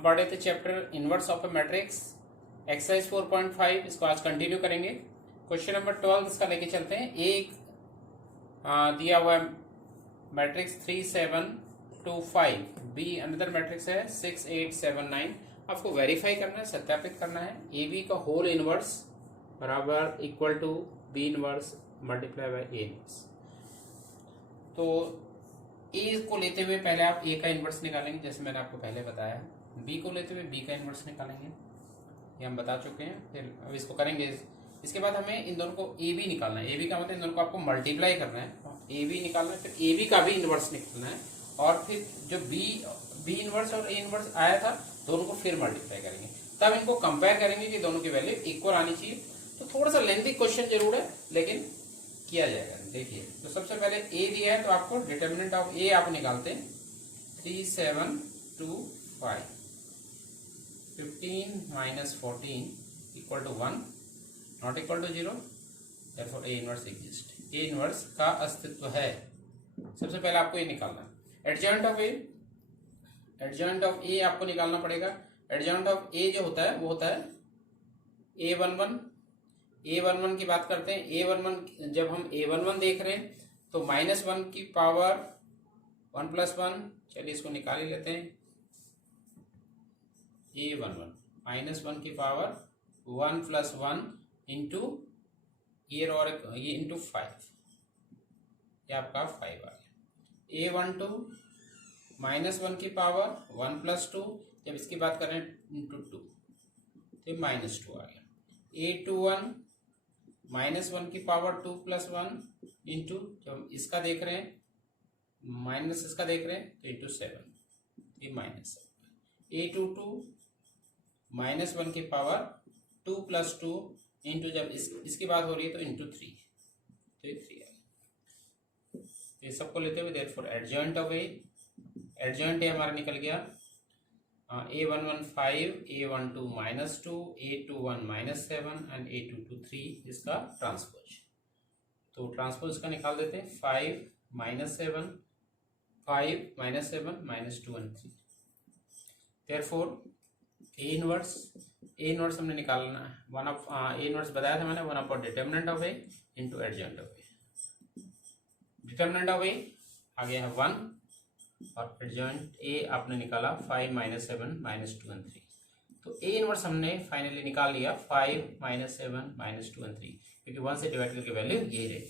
हम पढ़े थे chapter inverse of A matrix exercise 4.5, इसको आज कंटिन्यू करेंगे। क्वेश्चन नंबर 12 इसका लेके चलते हैं। एक दिया हुआ है मैट्रिक्स 3 7 2 5, बी अनदर मैट्रिक्स है 6 8 7 9। आपको वेरीफाई करना है, सत्यापित करना है। ए बी का होल इनवर्स बराबर equal to B inverse multiply by A inverse. तो ए को लेते हुए पहले आप ए का इनवर्स निकालेंगे, जैसे मैंने आपको पहले बताया। बी को लेते हुए बी का इनवर्स निकालेंगे, ये हम बता चुके हैं। फिर अब इसको करेंगे। इसके बाद हमें इन दोनों को ए बी निकालना है। ए बी का मतलब इन दोनों को आपको मल्टीप्लाई करना है। ए बी निकालना है, फिर ए बी का भी इनवर्स निकालना है, और फिर जो बी इनवर्स और ए इनवर्स आया था दोनों को फिर मल्टीप्लाई करेंगे। तब इनको कंपेयर करेंगे कि दोनों की वैल्यू इक्वल आनी चाहिए। तो थोड़ा सा लेंथी क्वेश्चन जरूर है, लेकिन किया जाएगा। देखिए, तो सबसे पहले ए दिया है, तो आपको डिटर्मिनेंट ऑफ ए आप निकालते हैं। 3 7 2 5, 15 minus 14 equal to 1, not equal to 0, therefore A inverse exist। A inverse का अस्तित्व है। सबसे पहले आपको ये निकालना है। एडजॉइंट ऑफ ए आपको निकालना पड़ेगा। एडजॉइंट ऑफ ए जो होता है वो होता है A11। A11 की बात करते हैं। A11 जब हम A11 देख रहे हैं तो -1 की पावर 1 + 1, चलिए इसको निकाल ही लेते हैं। A11 -1 की पावर 1 + 1 इंटू ये और ये इंटू 5, ये आपका 5 आ गया। A12 -1 की पावर 1 + 2, जब इसकी बात करें इंटू 2 तो -2 आ गया। A21 -1 की पावर 2 + 1 इंटू, जब इसका देख रहे हैं माइनस इसका देख रहे हैं तो इंटू 7, ये -7। A22 -1 की पावर 2 + 2 इंटू, जब इसकी बात हो रही है तो इंटू 3, तो ये 3 आएगा। ये सबको लेते हुए therefore adjoint of A, adjoint A हमारा निकल गया A11 5, A12 -2, A21 -7 and A22 3, इसका ट्रांसपोज। तो ट्रांसपोज का निकाल देते हैं। 5 -7 5 -7 -2 एंड 3, देयरफॉर ए इनवर्स हमने निकालना है। ए इनवर्स बताया था मैंने, 1 determinant of A into adjoint of A. Determinant of A आ गया है 1, और एडजॉइंट ए आपने निकाला 5 -7 -2 एंड 3। तो ए इनवर्स हमने फाइनली निकाल लिया 5 -7 -2 एंड 3, क्योंकि 1 से डिवाइड करके वैल्यू यही रही।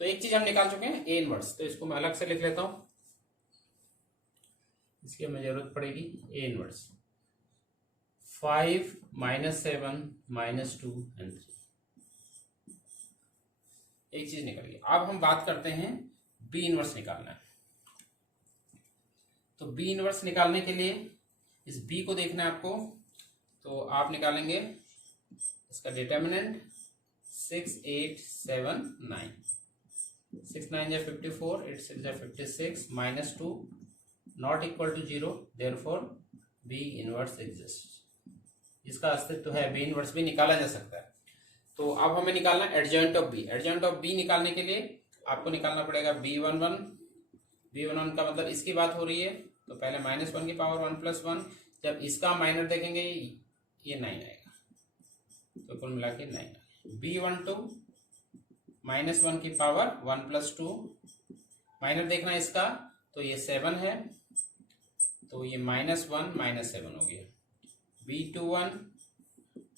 तो एक चीज हम निकाल चुके हैं, ए इनवर्स। तो इसको मैं अलग से लिख लेता हूं, इसकी हमें जरूरत पड़ेगी। ए इनवर्स 5 -7 -2 एंड 3, एक चीज निकल गई। अब हम बात करते हैं बी इनवर्स निकालना है। तो बी इनवर्स निकालने के लिए इस बी को देखना है आपको। तो आप निकालेंगे इसका determinant 6 8 7 9, 6 9 = 54, 8 6 = 56, -2 not equal to 0, therefore B inverse exist. इसका अस्तित्व है, बी इनवर्स भी निकाला जा सकता है। तो अब हमें निकालना है adjoint of B. Adjoint of B निकालने के लिए आपको निकालना पड़ेगा B11। B11 का मतलब इसकी बात हो रही है, तो पहले -1 की पावर 1 + 1, जब इसका माइनर देखेंगे ये 9 आएगा, तो कुल मिला के 9 आएगा। B12 -1 की पावर 1 + 2, माइनर देखना इसका, तो ये 7 है, तो ये -1 -7 हो गया। B21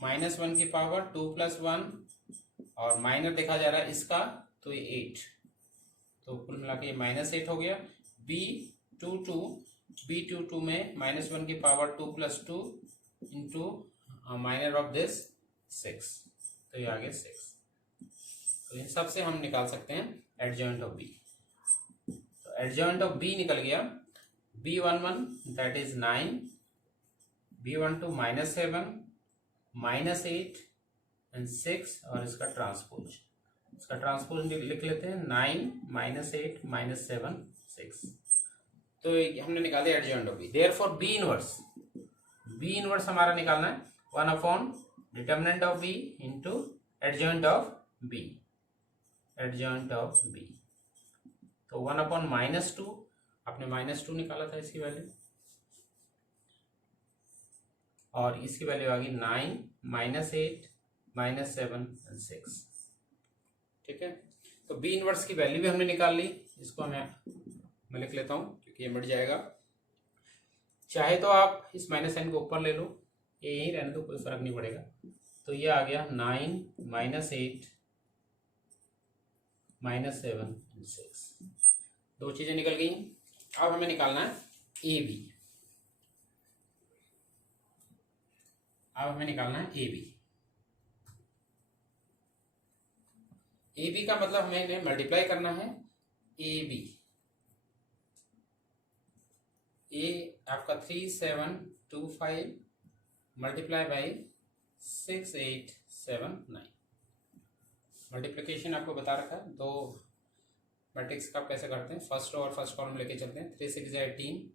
-1 की पावर 2 + 1, और माइनर देखा जा रहा है इसका, तो ये 8, तो कुल मिला के -8 हो गया। B22 में -1 की power 2 + 2 into minor of this 6, तो ये आ गया 6। तो इन सब से हम निकाल सकते हैं एडजॉइंट ऑफ बी। तो एडजॉइंट ऑफ बी निकल गया B11 that is 9, B12 -7 -8 and 6, और इसका ट्रांसपोज लिख लेते हैं 9 -8 -7 6। तो हमने निकाल दिया adjoint of B. Therefore B inverse हमारा निकालना है 1 determinant of B into adjoint of B. तो 1/-2, आपने -2 निकाला था इसकी वैल्यू, और इसकी वैल्यू आ गई 9 -8 -7 और 6। ठीक है, तो बी इनवर्स की वैल्यू भी हमने निकाल ली। इसको मैं लिख लेता हूँ क्योंकि ये मिट जाएगा। चाहे तो आप इस माइनस साइन को ऊपर ले लो, ये यहीं रहने दो, कोई फर्क नहीं पड़ेगा। तो ये आ गया 9 -8 -7 और 6। दो चीजें निकल गई। अब हमें निकालना है ए बी। अब हमें निकालना है ए बी। ए बी का मतलब हमें मल्टीप्लाई करना है ए बी। ए आपका 3725 मल्टीप्लाई बाई 6879। मल्टीप्लिकेशन आपको बता रखा है। दो मैट्रिक्स का कैसे करते हैं, फर्स्ट रो और फर्स्ट कॉलम लेके चलते हैं। 3 6 18,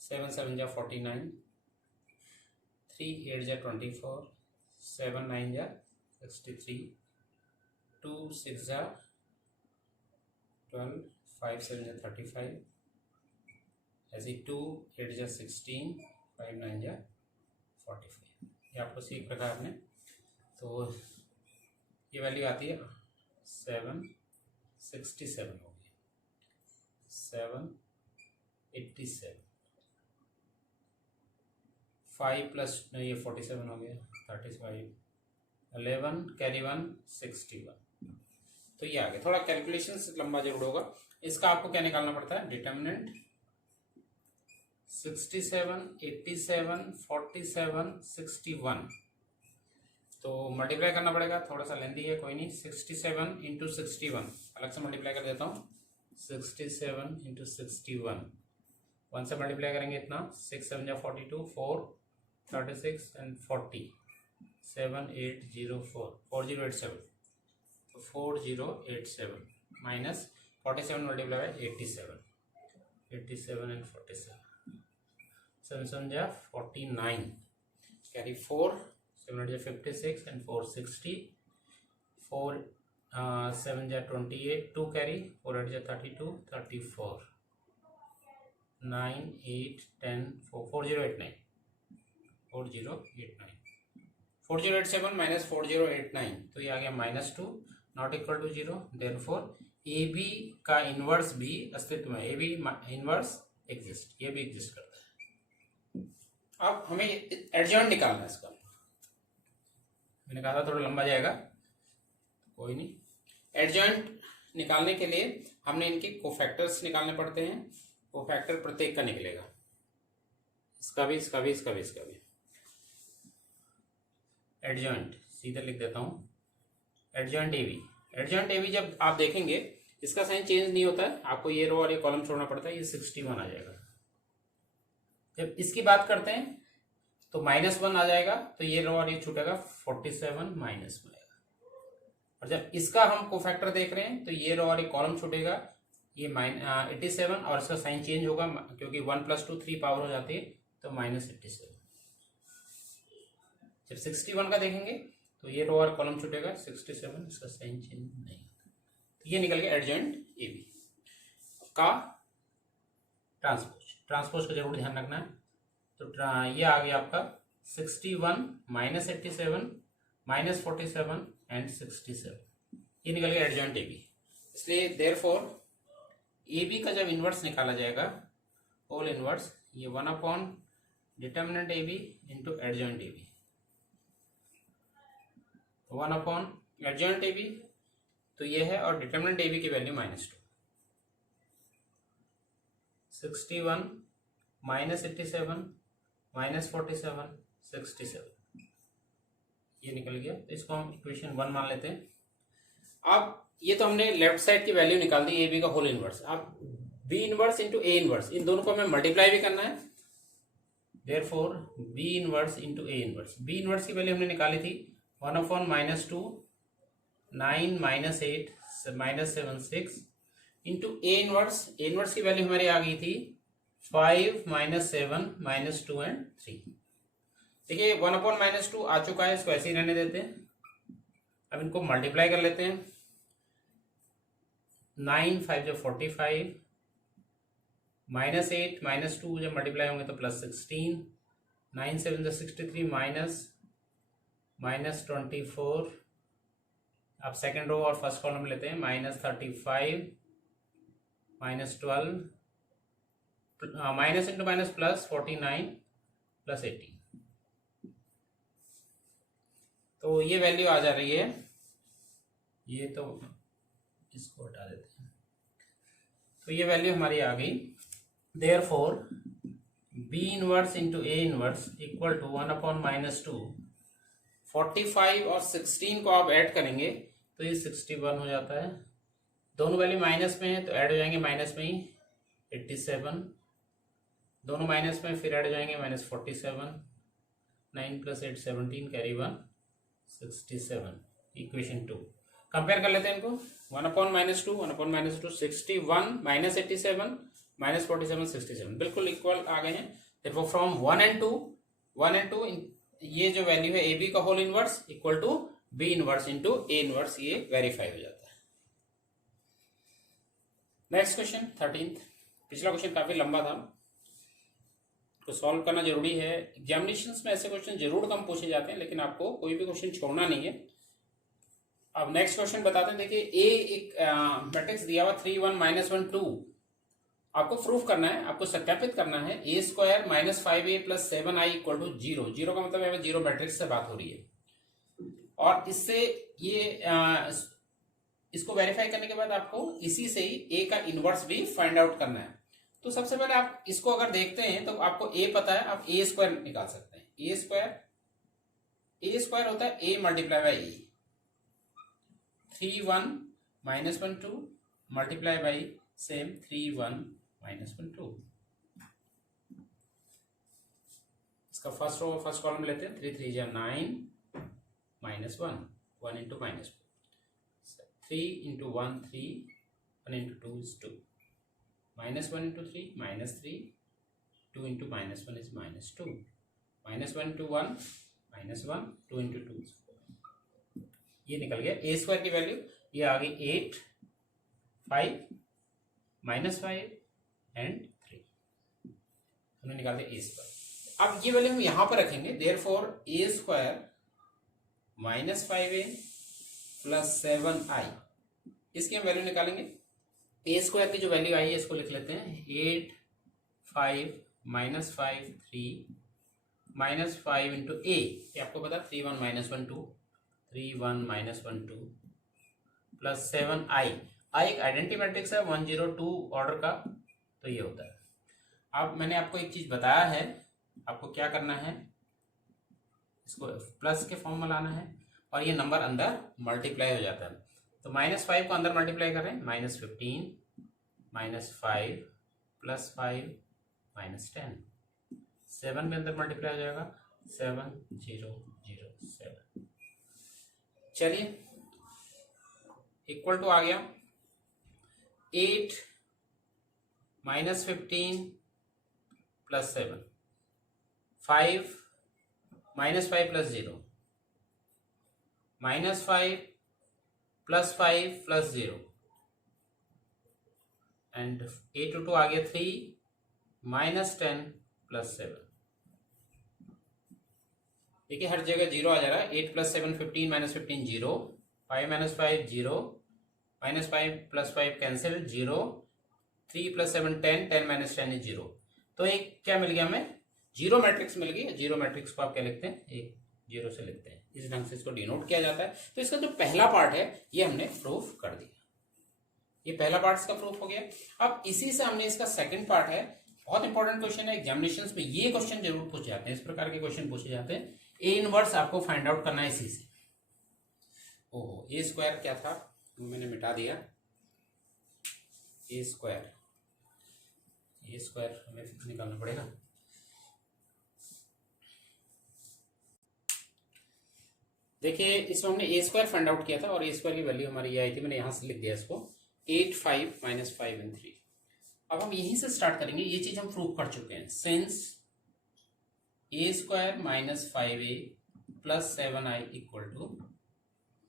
7 7 49, 3 8 24, 7 9 63, 2 6 12, 5 7 35, ऐसे 2 8 16, 5 9 45। ये आपको सीख रखा है आपने। तो ये वैल्यू आती है 767 हो गई, 787, 5 प्लस ये 47 हो गया 35, 11 कैरी 1 61। तो ये आ गया। थोड़ा कैलकुलेशन से लंबा जरूर होगा। इसका आपको क्या निकालना पड़ता है, डिटर्मिनेंट 67 87 47 61। तो मल्टीप्लाई करना पड़ेगा, थोड़ा सा लेंदी है, कोई नहीं। 67 इंटू 61 अलग से मल्टीप्लाई कर देता हूँ। 67 इंटू 61 1 से मल्टीप्लाई करेंगे इतना, 6 7 42, 4 36 एंड 40, 7804 4087। तो 4087 minus 47 multiply by 87 and 47, 7 7 49 carry 4, 7 56 and 460, 4 7 28, 2 carry, 4 8 32, 34, 9 8 10 4 4089, 4089, 4087 minus 4089। तो ये आ गया -2 not equal to 0। Therefore A B का इनवर्स भी अस्तित्व में, ए बी इनवर्स एग्जिस्ट, ये भी एग्जिस्ट करता है। अब हमें एडजॉइंट निकालना है इसका। मैंने कहा था थोड़ा लंबा जाएगा, कोई नहीं। एडजॉइंट निकालने के लिए हमने इनके कोफैक्टर्स निकालने पड़ते हैं। कोफैक्टर प्रत्येक का निकलेगा, इसका भी, इसका भी, इसका भी, इसका भी। एडजॉइंट सीधे लिख देता हूं, adjoint A B. Adjoint A B जब आप देखेंगे इसका साइन चेंज नहीं होता है, आपको ये रो और ये कॉलम छोड़ना पड़ता है। ये 61 आ जाएगा। जब इसकी बात करते हैं तो -1 आ जाएगा, तो ये रो और ये छूटेगा, 47 माइनस में आएगा। और जब इसका हम कोफैक्टर देख रहे हैं तो ये रो और ये कॉलम छूटेगा, ये 87 और इसका साइन चेंज होगा क्योंकि 1 + 2 3 पावर हो जाती है, तो -87। जब 61 का देखेंगे तो ये रो और कॉलम छूटेगा, 67, इसका साइन चेंज नहीं होता। तो ये निकल गया एडजॉइंट ए बी का ट्रांसपोज। ट्रांसपोज का जरूर ध्यान रखना है। तो ये आ गया आपका 61 -87 -47 एंड 67। ये निकल गया एडजॉइंट ए बी। इसलिए देयरफॉर ए बी का जब इनवर्स निकाला जाएगा, होल इनवर्स, ये 1 determinant A B into adjoint A B, 1 adjoint A B, तो ये है। और डिटर्मिनेंट ए बी की वैल्यू -2, 61 -87 -47 67, ये निकल गया। तो इसको हम इक्वेशन 1 मान लेते हैं। अब ये तो हमने लेफ्ट साइड की वैल्यू निकाल दी, ए बी का होल इनवर्स। अब B inverse into A inverse, इन दोनों को हमें मल्टीप्लाई भी करना है। Therefore B inverse into A inverse. B inverse की वैल्यू हमने निकाली थी 1/-2 9 -8 -7 6 into A inverse. A inverse की वैल्यू हमारी आ गई थी 5 -7 -2 एंड 3। देखिए 1/-2 आ चुका है, इसको ऐसे ही रहने देते हैं। अब इनको मल्टीप्लाई कर लेते हैं। 9 5 जो 45, -8 -2 जब मल्टीप्लाई होंगे तो +16, 9 7 63 माइनस 24। आप सेकेंड रो और फर्स्ट कॉलम लेते हैं, -35 -12 minus into minus plus 49 plus 18। तो ये वैल्यू आ जा रही है, ये तो इसको हटा देते हैं। तो ये वैल्यू हमारी आ गई। Therefore B inverse into A inverse equal to 1/-2। 45 और 16 को आप ऐड करेंगे तो ये 61 हो जाता है। दोनों वैल्यू माइनस में है तो ऐड हो जाएंगे माइनस में ही 87। दोनों माइनस में फिर ऐड हो जाएंगे -47। 9 + 8 17 कैरी 1 67। इक्वेशन 2 कंपेयर कर लेते हैं इनको। 1/-2 1/-2 61 -87 -47 67 बिल्कुल इक्वल आ गए हैं। देखो फ्रॉम 1 and 2 ये जो वैल्यू है ए बी का whole inverse equal to B inverse into A inverse, ये वेरीफाई हो जाता है। Next question 13th। पिछला क्वेश्चन काफी लंबा था, तो सॉल्व करना जरूरी है। एग्जामिनेशंस में ऐसे क्वेश्चन जरूर कम पूछे जाते हैं, लेकिन आपको कोई भी क्वेश्चन छोड़ना नहीं है। अब नेक्स्ट क्वेश्चन बताते हैं। देखिए ए एक मैट्रिक्स दिया हुआ 3 1 -1 2। आपको प्रूफ करना है, आपको सत्यापित करना है a² -5a + 7i = 0। 0 का मतलब है जीरो मैट्रिक्स से बात हो रही है। और इससे ये इसको वेरीफाई करने के बाद आपको इसी से ही a का इनवर्स भी फाइंड आउट करना है। तो सबसे पहले आप इसको अगर देखते हैं तो आपको a पता है, आप a² निकाल सकते हैं। a² होता है a × a। 3 1 -1 2 multiply by same 3 1 -1 2। इसका फर्स्ट रो फर्स्ट कॉलम लेते हैं। 3 3 9 -1 1 into -4 3 into 1 3 1 into 2 is 2 -1 into 3 -3 2 into -1 is -2 -1 into 1 -1 2 into 2 is 4। ये निकल गया a² की वैल्यू। ये आ गई 8 5 -5 एंड 3। हमने निकाल दिया a²। अब ये वैल्यू हम यहां पर रखेंगे। देयरफॉर a² -5a + 7i, इसकी हम वैल्यू निकालेंगे। a² की जो वैल्यू आई है इसको लिख लेते हैं। 8 5 -5 3 -5 इंटू a, ये आपको पता 3 1 -1 2 3 1 -1 2 प्लस 7i। i एक आइडेंटिटी मैट्रिक्स है 1 0 2 ऑर्डर का, तो ये होता है। अब मैंने आपको एक चीज बताया है, आपको क्या करना है, इसको प्लस के फॉर्म में लाना है और ये नंबर अंदर मल्टीप्लाई हो जाता है। तो -5 को अंदर मल्टीप्लाई कर रहे हैं, -15 -5 + 5 -10। 7 में अंदर मल्टीप्लाई हो जाएगा 7 0 0 7। चलिए इक्वल टू आ गया 8 -15 + 7 5 -5 + 0 -5 + 5 + 0 एंड 8 to 2 आ गया 3 -10 + 7। देखिए हर जगह 0 आ जा रहा है। 8 + 7 15 -15 0 5 -5 0 -5 + 5 कैंसिल 0 3 + 7 10 10 - 10 is 0। तो एक क्या मिल गया हमें, जीरो मैट्रिक्स मिल गई। जीरो मैट्रिक्स को आप क्या लिखते हैं, एक 0 से लिखते हैं। इस ढंग से इसको डिनोट किया जाता है। तो इसका जो पहला पार्ट है ये हमने प्रूफ कर दिया। ये पहला पार्ट इसका प्रूफ हो गया। अब इसी से हमने इसका सेकंड पार्ट है, बहुत इंपॉर्टेंट क्वेश्चन है, एग्जामिनेशंस में ये क्वेश्चन जरूर पूछे जाते हैं, इस प्रकार के क्वेश्चन पूछे जाते हैं। ए इनवर्स आपको फाइंड आउट करना है इसी से। ओहो a² क्या था, मैंने मिटा दिया। a² हमें निकालना पड़ेगा। देखिए इसमें हमने a² फाइंड आउट किया था और a² की वैल्यू हमारी ये आई थी, मैंने यहां से लिख दिया इसको 8 5 -5 and 3। अब हम यहीं से स्टार्ट करेंगे। ये चीज हम प्रूव कर चुके हैं। Since a² -5a + 7i =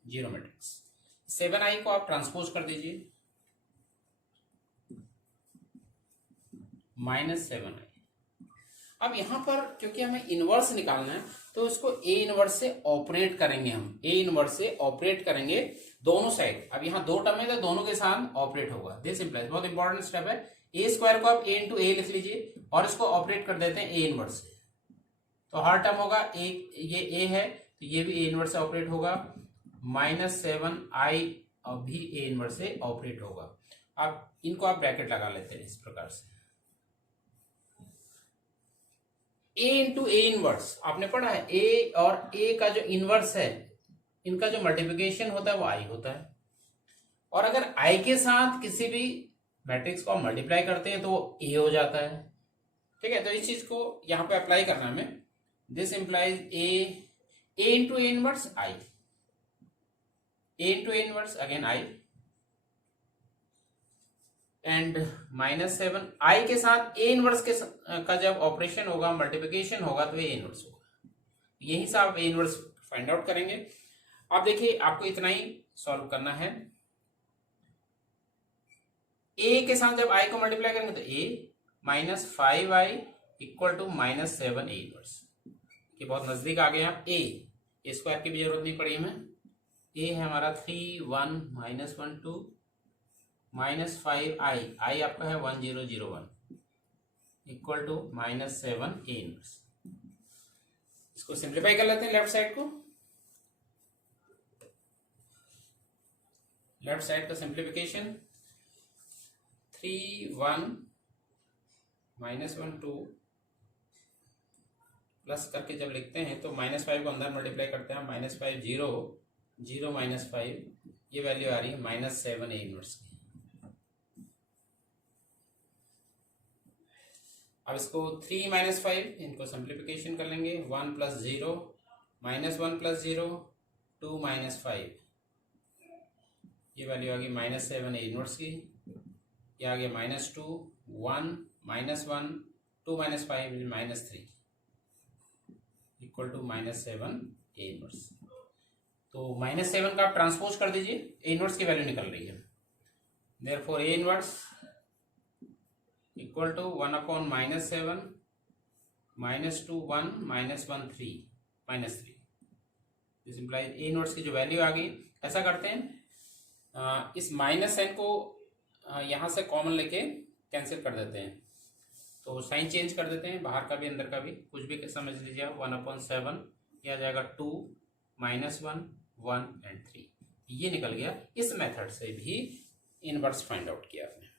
0 matrix. 7i को आप ट्रांसपोज कर दीजिए -7i। अब यहाँ पर क्योंकि हमें इनवर्स निकालना है तो इसको ए इनवर्स से ऑपरेट करेंगे, हम ए इनवर्स से ऑपरेट करेंगे दोनों साइड। अब यहाँ दो टर्म है तो दोनों के साथ ऑपरेट होगा। दिस इंप्लाइज, बहुत इंपॉर्टेंट स्टेप है। ए स्क्वायर को आप ए इंटू ए लिख लीजिए और इसको ऑपरेट कर देते हैं ए इनवर्स से, तो हर टर्म होगा ए, ये ए है तो ये भी ए इनवर्स से ऑपरेट होगा, -7i भी ए इनवर्स से ऑपरेट होगा। अब इनको आप ब्रैकेट लगा लेते हैं इस प्रकार से, ए इंटू ए इनवर्स आपने पढ़ा है, ए और ए का जो इनवर्स है इनका जो मल्टीप्लिकेशन होता है वो आई होता है, और अगर आई के साथ किसी भी मैट्रिक्स को मल्टीप्लाई करते हैं तो वो ए हो जाता है। ठीक है, तो इस चीज को यहां पे अप्लाई करना है हमें। This implies A into A inverse I, A into A inverse again I, and -7 आई के साथ ए इनवर्स के का जब ऑपरेशन होगा, मल्टीप्लिकेशन होगा तो ए इनवर्स होगा। यही से आप ए इनवर्स फाइंड आउट करेंगे। आप देखिए आपको इतना ही सॉल्व करना है। ए के साथ जब आई को मल्टीप्लाई करेंगे तो A -5i equal to -7 A inverse, ये बहुत नजदीक आ गए आप। ए स्क्वायर की भी जरूरत नहीं पड़ी हमें। ए है हमारा 3 1 -1 2 -5i, आई आपका है 1001 इक्वल टू -7 ए इनवर्स। इसको सिंप्लीफाई कर लेते हैं लेफ्ट साइड को। लेफ्ट साइड का सिंप्लीफिकेशन 3 1 -1 2 प्लस करके जब लिखते हैं तो -5 को अंदर मल्टीप्लाई करते हैं, -5 0 0 -5, ये वैल्यू आ रही है -7 ए इनवर्स की। अब इसको 3 -5 इनको सिंप्लीफिकेशन कर लेंगे, 1 + 0 -1 + 0 2 -5, ये वैल्यू आ गई -7 ए इनवर्स की। ये आ गया -2 1 -1 2 -5 -3 इक्वल टू -7 ए इनवर्स। तो -7 का आप ट्रांसपोज कर दीजिए, ए इनवर्स की वैल्यू निकल रही है। Therefore A inverse equal to 1/-7 -2 1 -1 3 -3। This implies A inverse की जो वैल्यू आ गई। ऐसा करते हैं इस -n को यहां से कॉमन लेके कैंसिल कर देते हैं, तो साइन चेंज कर देते हैं, बाहर का भी अंदर का भी, कुछ भी समझ लीजिए आप। 1/7 यह आ जाएगा 2 -1 1 एंड 3, ये निकल गया। इस मेथड से भी इनवर्स फाइंड आउट किया आपने।